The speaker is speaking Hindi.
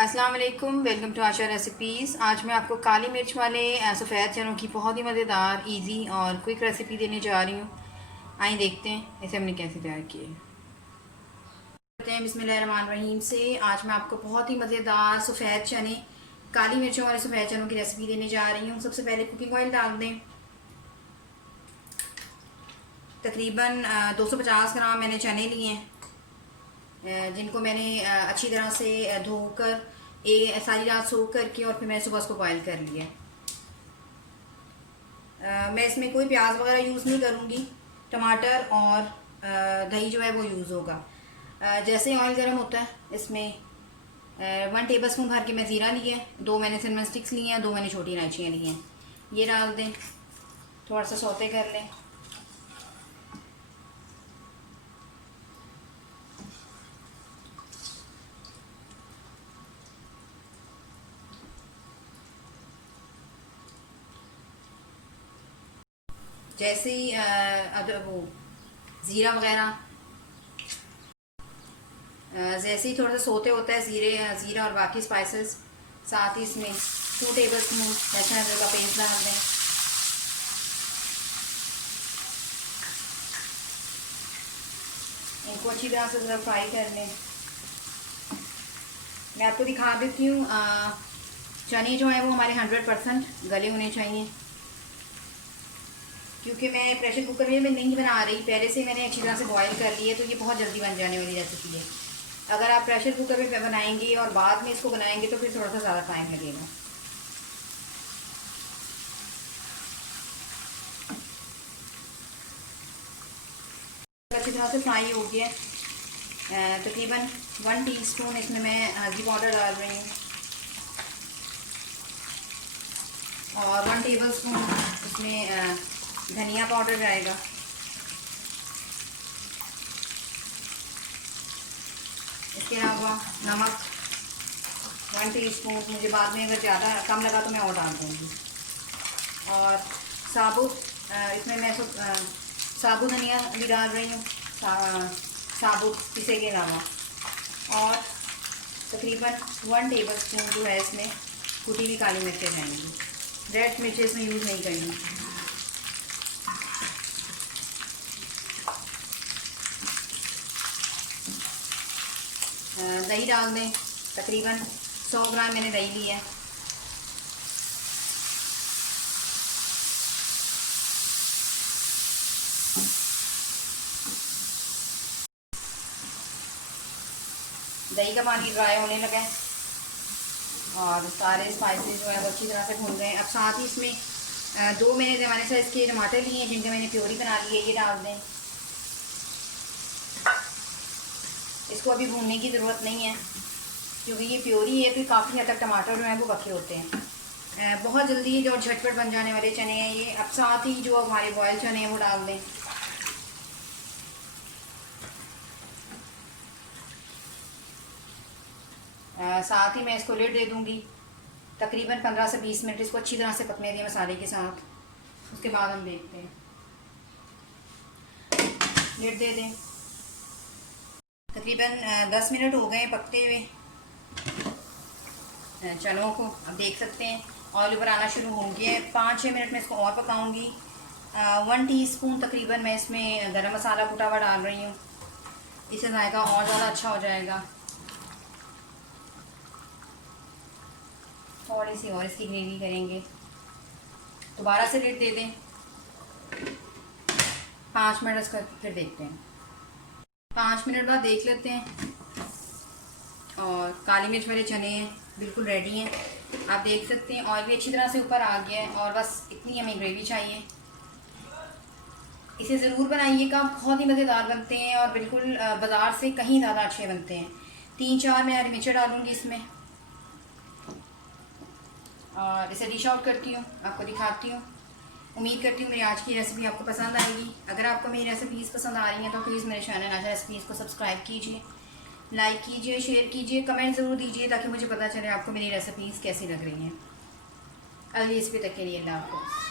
अस्सलाम वालेकुम, वेलकम टू आशा रेसिपीज़। आज मैं आपको काली मिर्च वाले सफ़ेद चनों की बहुत ही मज़ेदार, इजी और क्विक रेसिपी देने जा रही हूँ। आइए देखते हैं इसे हमने कैसे तैयार किए। करते हैं बिस्मिल्लाहिर्रहमानिर्रहीम से। आज मैं आपको बहुत ही मज़ेदार सफ़ेद चने, काली मिर्चों वाले सफ़ेद चनों की रेसिपी देने जा रही हूँ। सबसे पहले कुकिंग ऑयल डाल दें। तकरीबन 250 ग्राम मैंने चने लिए हैं, जिनको मैंने अच्छी तरह से धोकर सारी रात सोख करके और फिर मैंने सुबह उसको बॉयल कर लिया। मैं इसमें कोई प्याज वगैरह यूज़ नहीं करूँगी, टमाटर और दही जो है वो यूज़ होगा। जैसे ही ऑयल गर्म होता है इसमें 1 टेबल स्पून भर के मैं ज़ीरा लिया है, 2 मैंने सिनेमन स्टिक्स लिए हैं, 2 मैंने छोटी इलायचियाँ ली हैं। ये डाल दें, थोड़ा सा सौते कर लें। जैसे ही वो ज़ीरा वगैरह जैसे ही थोड़ा सा सोते होता है ज़ीरा और बाकी स्पाइसेस, साथ ही इसमें 2 टेबल स्पून लहसुन अदरक का पेस्ट डाल दें। इनको अच्छी तरह से ज़रा फ्राई कर लें। मैं आपको दिखा देती हूँ, चने जो हैं वो हमारे 100% गले होने चाहिए, क्योंकि मैं प्रेशर कुकर में नहीं बना रही, पहले से मैंने अच्छी तरह से बॉयल कर ली है, तो ये बहुत जल्दी बन जाने वाली रेसिपी है। अगर आप प्रेशर कुकर में बनाएंगे और बाद में इसको बनाएंगे तो फिर थोड़ा सा ज़्यादा टाइम लगेगा। अच्छी तरह से फ्राई हो गया। तकरीबन 1 टीस्पून इसमें मैं हल्दी पाउडर डाल रही हूँ और 1 टेबल स्पून इसमें धनिया पाउडर जाएगा। इसके अलावा नमक 1 टीस्पून, मुझे बाद में अगर ज़्यादा कम लगा तो मैं और डाल दूँगी। और साबुत इसमें मैं साबुत धनिया भी डाल रही हूँ, साबुत पिसे के अलावा। और तकरीबन 1 टेबल स्पून जो है इसमें कुटी हुई काली मिर्चें जाएंगी। रेड मिर्चें इसमें यूज़ नहीं करनी। दही डाल दें, तकरीबन 100 ग्राम मैंने दही ली है। दही का पानी ड्राई होने लगा है और सारे स्पाइसेस जो है वो अच्छी तरह से भून गए। अब साथ ही इसमें 2 मैंने ज़माने साइज़ के टमाटर लिए हैं, जिनका मैंने प्योरी बना ली है, ये डाल दें। इसको अभी भूनने की ज़रूरत नहीं है, क्योंकि ये प्योरी है, फिर काफ़ी हद तक टमाटर जो है वो पके होते हैं। बहुत जल्दी जो झटपट बन जाने वाले चने हैं ये। अब साथ ही जो हमारे बॉयल चने हैं वो डाल दें। साथ ही मैं इसको लिड दे दूँगी। तकरीबन 15 से 20 मिनट इसको अच्छी तरह से पकने दें मसाले के साथ। उसके बाद हम देखते हैं। लिड दे दें। तकरीबन 10 मिनट हो गए पकते हुए चनों को। अब देख सकते हैं ऑयल ऊपर आना शुरू हो गया है। 5-6 मिनट में इसको और पकाऊंगी। 1 टीस्पून तकरीबन मैं इसमें गरम मसाला कुटा हुआ डाल रही हूँ, इससे जायका और ज़्यादा अच्छा हो जाएगा। थोड़ी सी और इसकी ग्रेवी करेंगे। दोबारा से लिड दे दें। 5 मिनट इसका फिर देखते हैं। 5 मिनट बाद देख लेते हैं और काली मिर्च वाले चने बिल्कुल रेडी हैं। आप देख सकते हैं ऑयल भी अच्छी तरह से ऊपर आ गया है और बस इतनी हमें ग्रेवी चाहिए। इसे ज़रूर बनाइएगा, बहुत ही मज़ेदार बनते हैं और बिल्कुल बाज़ार से कहीं ज़्यादा अच्छे बनते हैं। 3-4 मैं हरी मिर्चें डालूँगी इसमें और इसे डिश आउट करती हूँ, आपको दिखाती हूँ। उम्मीद करती हूँ मेरी आज की रेसिपी आपको पसंद आएगी। अगर आपको मेरी रेसिपीज़ पसंद आ रही हैं तो प्लीज़ मेरे चैनल आशा रेसिपीज़ को सब्सक्राइब कीजिए, लाइक कीजिए, शेयर कीजिए, कमेंट ज़रूर दीजिए, ताकि मुझे पता चले आपको मेरी रेसिपीज़ कैसी लग रही हैं। अगली रेसिपी तक के लिए अल्लाह हाफ़िज़।